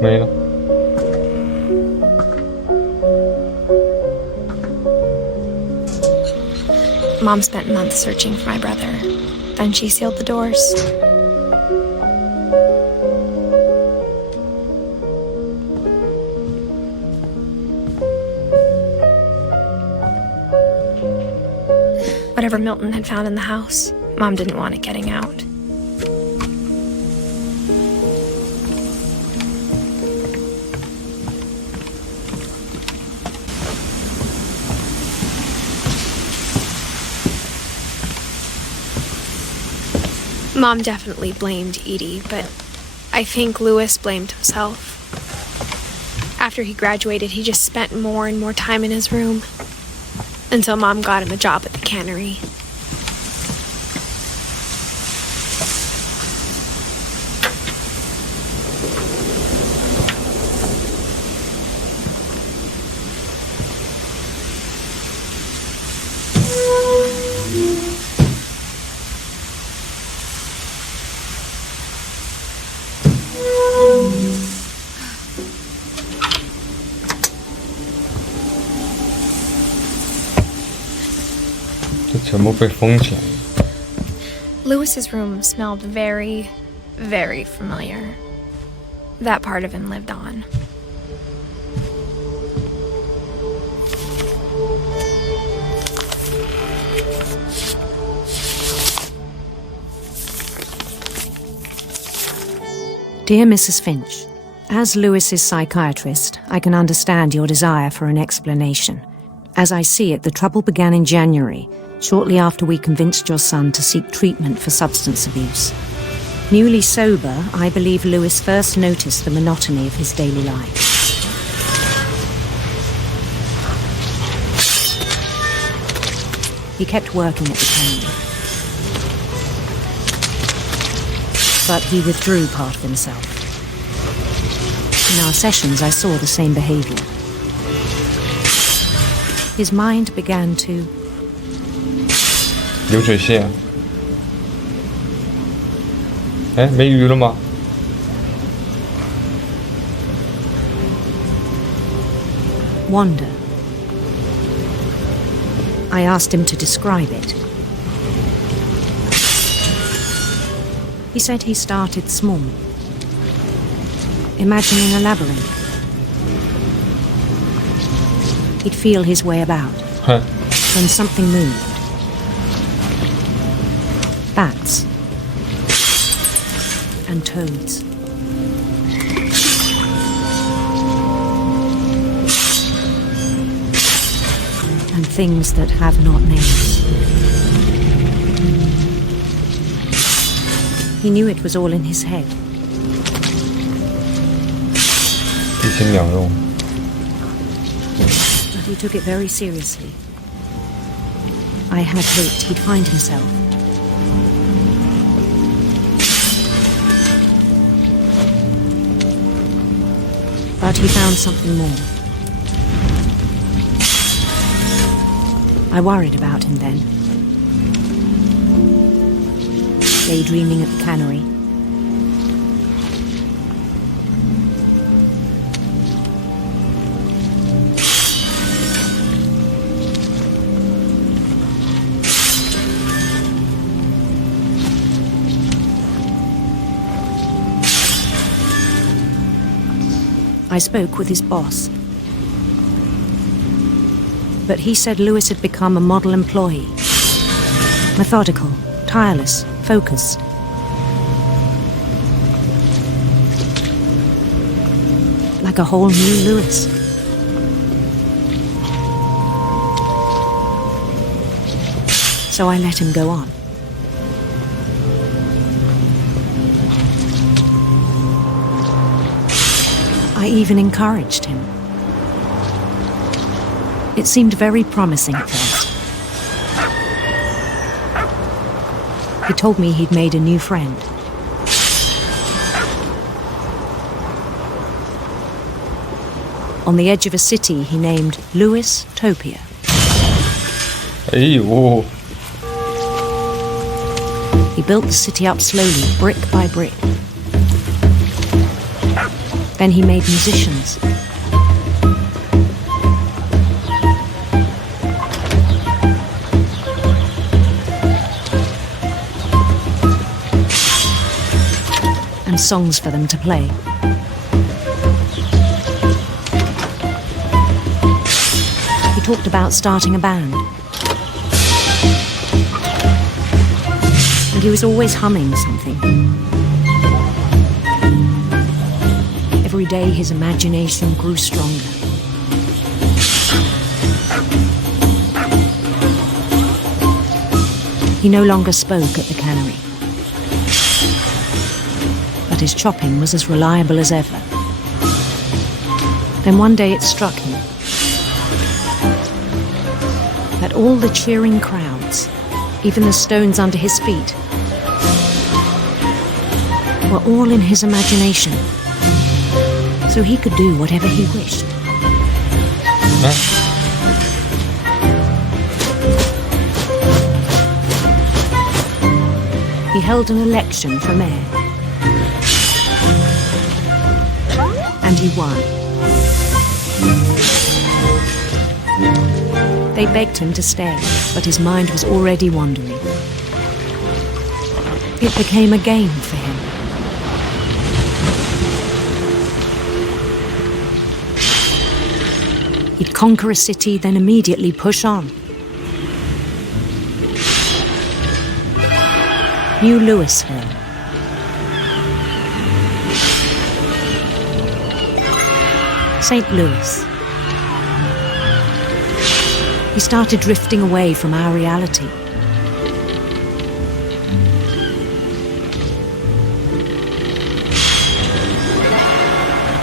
没了。Mom spent months searching for my brother. Then she sealed the doors. Whatever Milton had found in the house, Mom didn't want it getting out. Mom definitely blamed Edie, but I think Louis blamed himself. After he graduated, he just spent more and more time in his room, until Mom got him a job at the cannery. Louis's room smelled very, very familiar. That part of him lived on. Dear Mrs. Finch, as Louis's psychiatrist, I can understand your desire for an explanation. As I see it, the trouble began in January, shortly after we convinced your son to seek treatment for substance abuse. Newly sober, I believe Louis first noticed the monotony of his daily life. He kept working at the cannery, but he withdrew part of himself. In our sessions, I saw the same behavior. His mind began to... 流水线。哎，没鱼了吗？ wander. I asked him to describe it. He said he started small, imagining a labyrinth. He'd feel his way about. When something moved. Bats. And toads. And things that have not names. He knew it was all in his head. 一心两用。 But he took it very seriously. I had hoped he'd find himself. But he found something more. I worried about him then. Daydreaming at the cannery. I spoke with his boss. But he said Louis had become a model employee. Methodical, tireless, focused. Like a whole new Louis. So I let him go on. I even encouraged him. It seemed very promising at first. He told me he'd made a new friend. On the edge of a city he named Louis Topia. He built the city up slowly, brick by brick. Then he made musicians. And songs for them to play. He talked about starting a band. And he was always humming something. Every day his imagination grew stronger. He no longer spoke at the cannery. But his chopping was as reliable as ever. Then one day it struck him that all the cheering crowds, even the stones under his feet, were all in his imagination, so he could do whatever he wished. He held an election for mayor. And he won. They begged him to stay, but his mind was already wandering. It became a game for him. He'd conquer a city, then immediately push on. New Louisville. St. Louis. He started drifting away from our reality.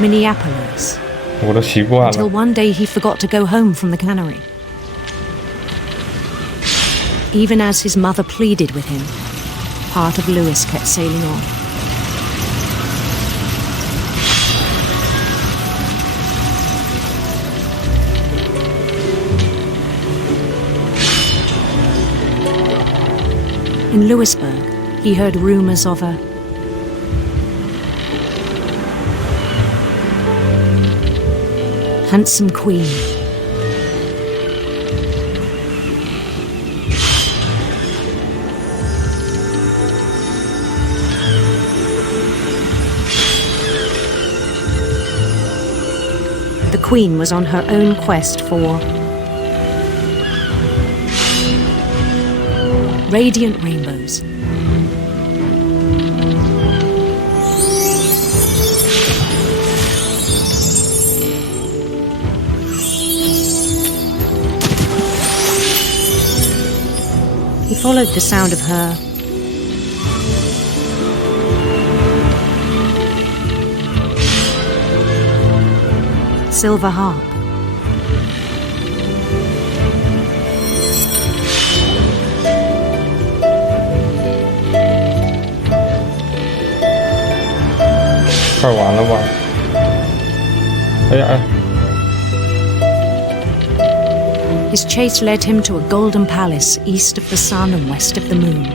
Minneapolis. 我都习惯 Until 了。 one day he forgot to go home from the cannery. Even as his mother pleaded with him, part of Louis kept sailing on. In Louisburg, he heard rumors of a handsome queen. The queen was on her own quest for radiant rainbows. He followed the sound of her silver harp. His chase led him to a golden palace east of the sun and west of the moon.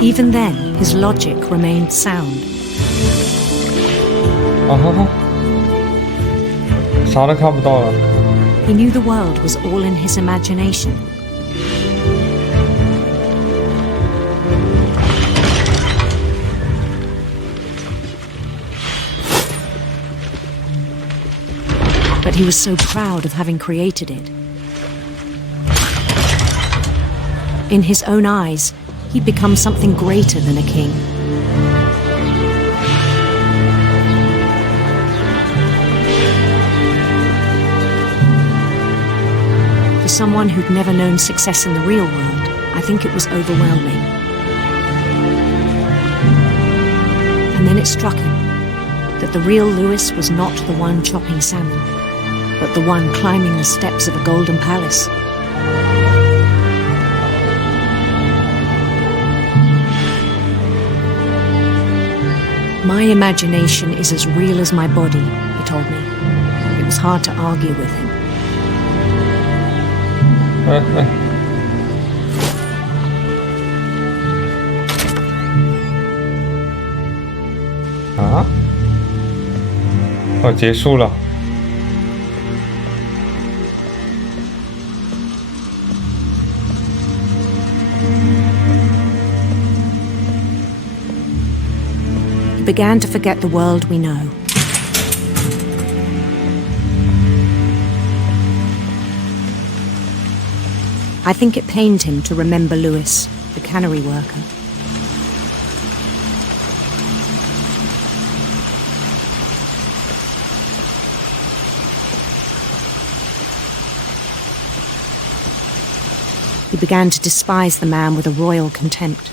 Even then, his logic remained sound. 啊哈哈，啥都看不到了。 He knew the world was all in his imagination. But he was so proud of having created it. In his own eyes, he'd become something greater than a king. For someone who'd never known success in the real world, I think it was overwhelming. And then it struck him that the real Louis was not the one chopping salmon, but the one climbing the steps of a golden palace. My imagination is as real as my body, he told me. It was hard to argue with him. 啊？哦，结束了。He began to forget the world we know. I think it pained him to remember Lewis, the cannery worker. He began to despise the man with a royal contempt.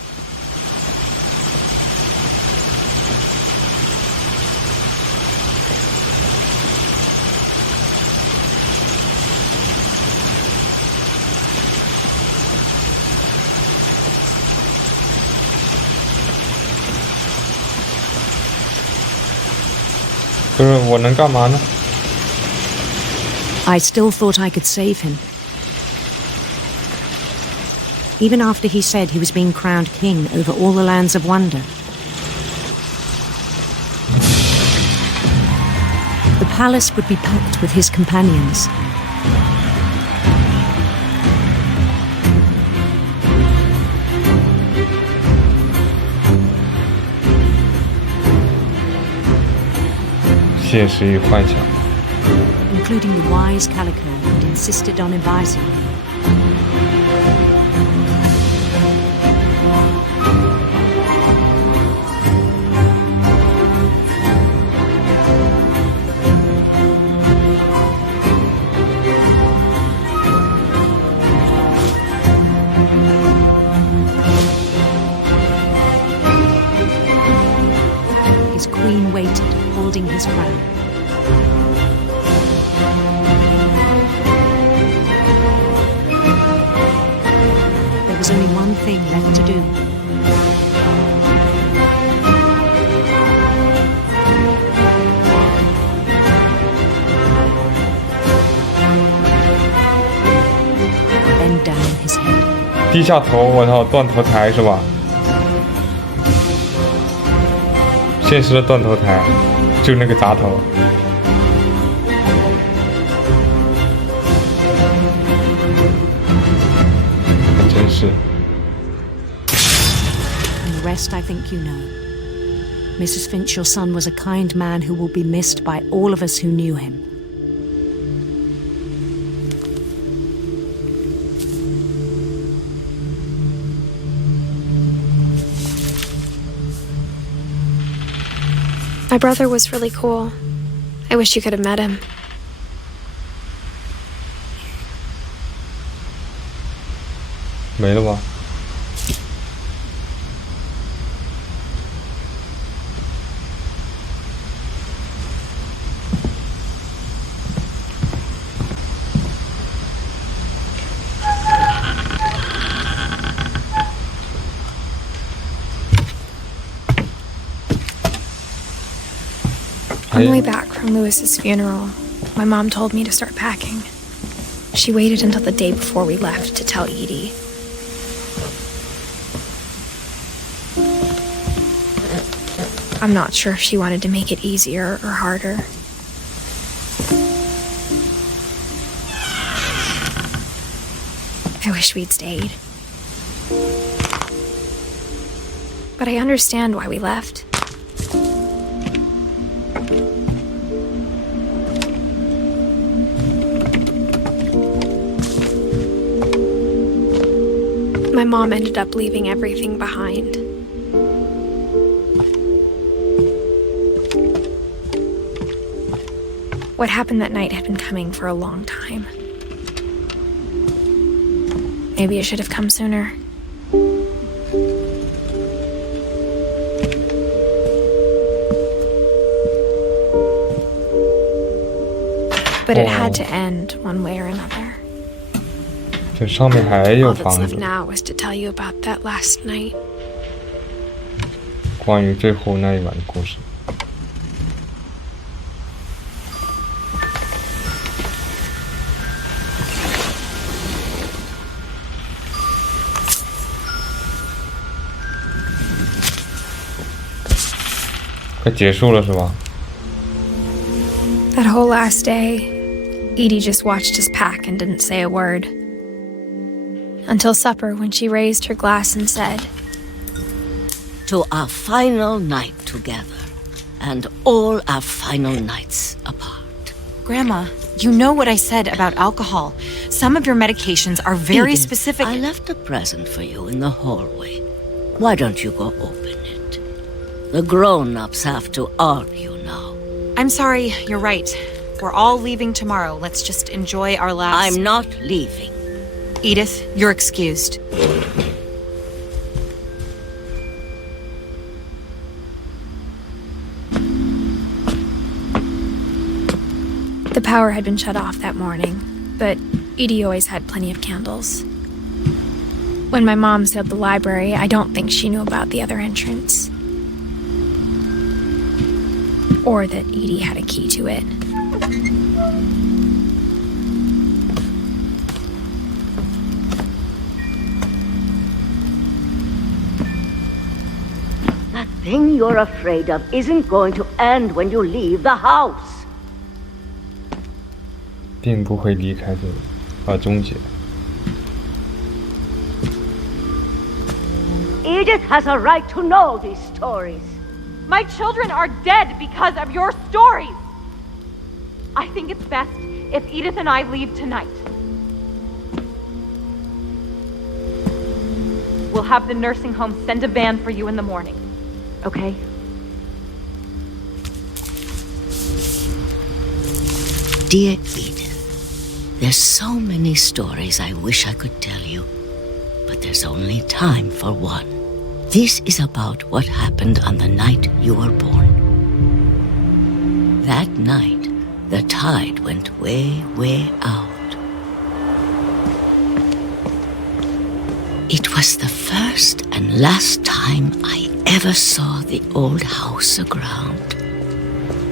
我能干嘛呢？ I still thought I could save him. Even after he said he was being crowned king over all the lands of wonder. The palace would be packed with his companions. Including the wise Calico who'd insisted on advising him. His queen waited, holding his crown. There was only one thing left to do. Bend down his head. 低下头，我操，断头台是吧？现实的断头台，就那个砸头。还真是。And the rest I think you know. Mrs. Finch, your son was a kind man who will be missed by all of us who knew him. My brother was really cool. I wish you could have met him. 没了吗？On the way back from Lewis's funeral, my mom told me to start packing. She waited until the day before we left to tell Edie. I'm not sure if she wanted to make it easier or harder. I wish we'd stayed. But I understand why we left. My mom ended up leaving everything behind. What happened that night had been coming for a long time. Maybe it should have come sooner. But it had to end one way or another. 这上面还有 All that's 房 left 子。 now was to tell you about that last night. 关于最后那一晚的故事。快结束了是吧？ That whole last day, Edie just watched us pack and didn't say a word. Until supper, when she raised her glass and said, "To our final night together, and all our final nights apart." Grandma, you know what I said about alcohol. Some of your medications are very Edith, specific. I left a present for you in the hallway. Why don't you go open it? The grown-ups have to argue now. I'm sorry, you're right. We're all leaving tomorrow. Let's just enjoy our last... I'm not leaving. Edith, you're excused. the power had been shut off that morning, but Edie always had plenty of candles. When my mom sealed the library, I don't think she knew about the other entrance. Or that Edie had a key to it. That thing you're afraid of isn't going to end when you leave the house. 并不会离开这里，而终结。 Edith has a right to know these stories. My children are dead because of your stories. I think it's best if Edith and I leave tonight. We'll have the nursing home send a van for you in the morning. Okay? Dear Edith, there's so many stories I wish I could tell you, but there's only time for one. This is about what happened on the night you were born. That night, the tide went way, way out. It was the first and last time I ever saw the old house aground.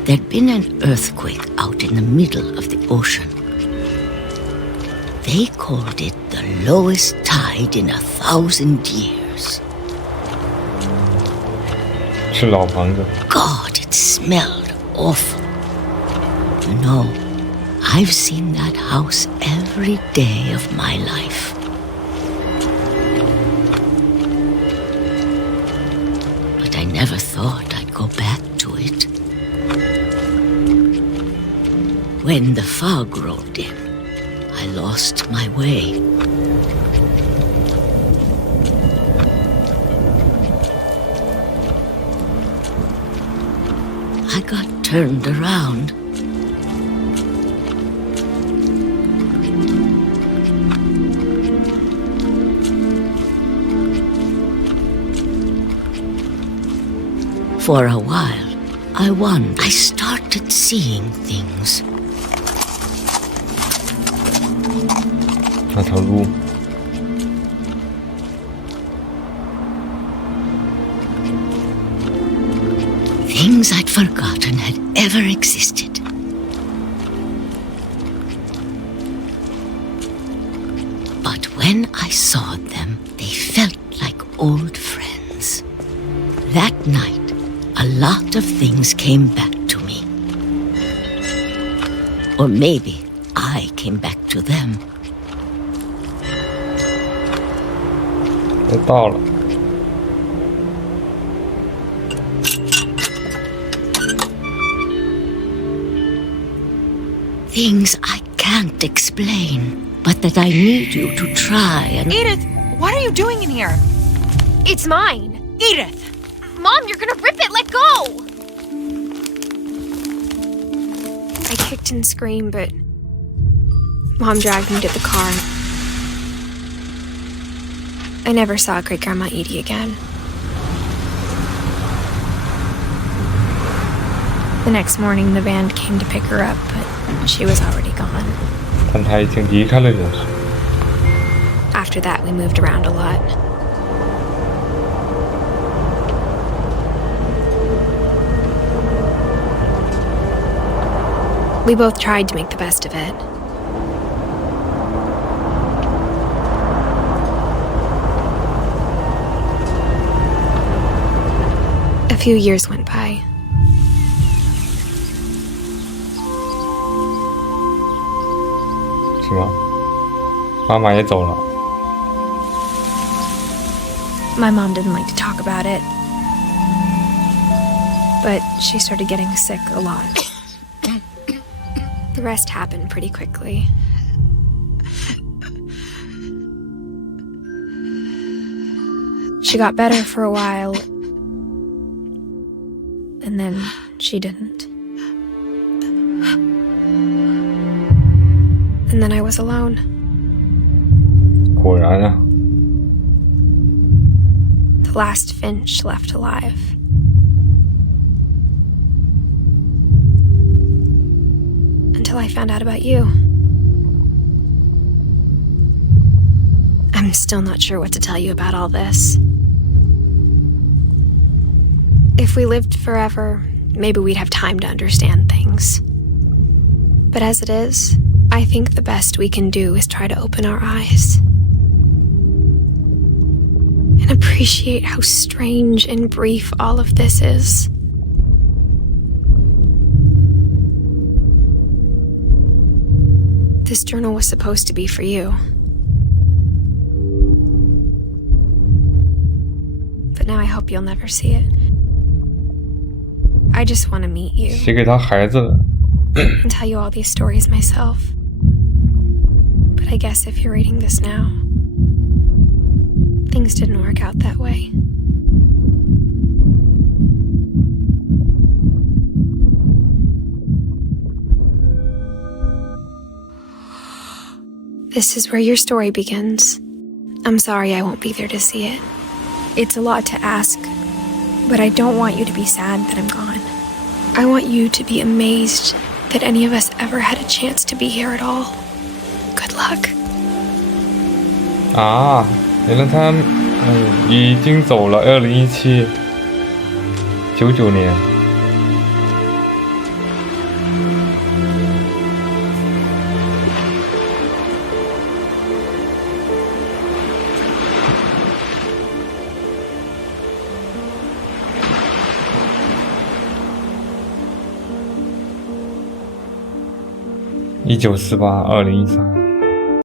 There'd been an earthquake out in the middle of the ocean. They called it the lowest tide in 1,000 years. 是老房子。 God, it smelled awful. You know, I've seen that house every day of my life. But I never thought I'd go back to it. When the fog rolled in, I lost my way. I got turned around. For a while, I won. I started seeing things. 那条路。 Things I'd forgotten had ever existed. But when I saw them, they felt like old friends. That night, a lot of things came back to me. Or maybe I came back to them. 都到了。 Things I can't explain, but that I need you to try and... Edith, what are you doing in here? It's mine! Edith! Mom, you're gonna rip it! Let go! I kicked and screamed, but Mom dragged me to the car. I never saw Great-Grandma Edie again. The next morning, the van came to pick her up, but she was already gone. 但他已经离开了人世。 After that, we moved around a lot. We both tried to make the best of it. A few years went by. 是吗？妈妈也走了。My mom didn't like to talk about it, but she started getting sick a lot. The rest happened pretty quickly. She got better for a while, and then she didn't. And then I was alone. 果然啊。The last Finch left alive. Until I found out about you. I'm still not sure what to tell you about all this. If we lived forever, maybe we'd have time to understand things. But as it is, I think the best we can do is try to open our eyes. And appreciate how strange and brief all of this is. This journal was supposed to be for you. But now I hope you'll never see it. I just want to meet you. 写给他孩子的。And tell you all these stories myself. But I guess if you're reading this now, things didn't work out that way. This is where your story begins. I'm sorry I won't be there to see it. It's a lot to ask, but I don't want you to be sad that I'm gone. I want you to be amazed that any of us ever had a chance to be here at all. Good luck. 啊，原来他已经走了，2017，99年。1948，2013。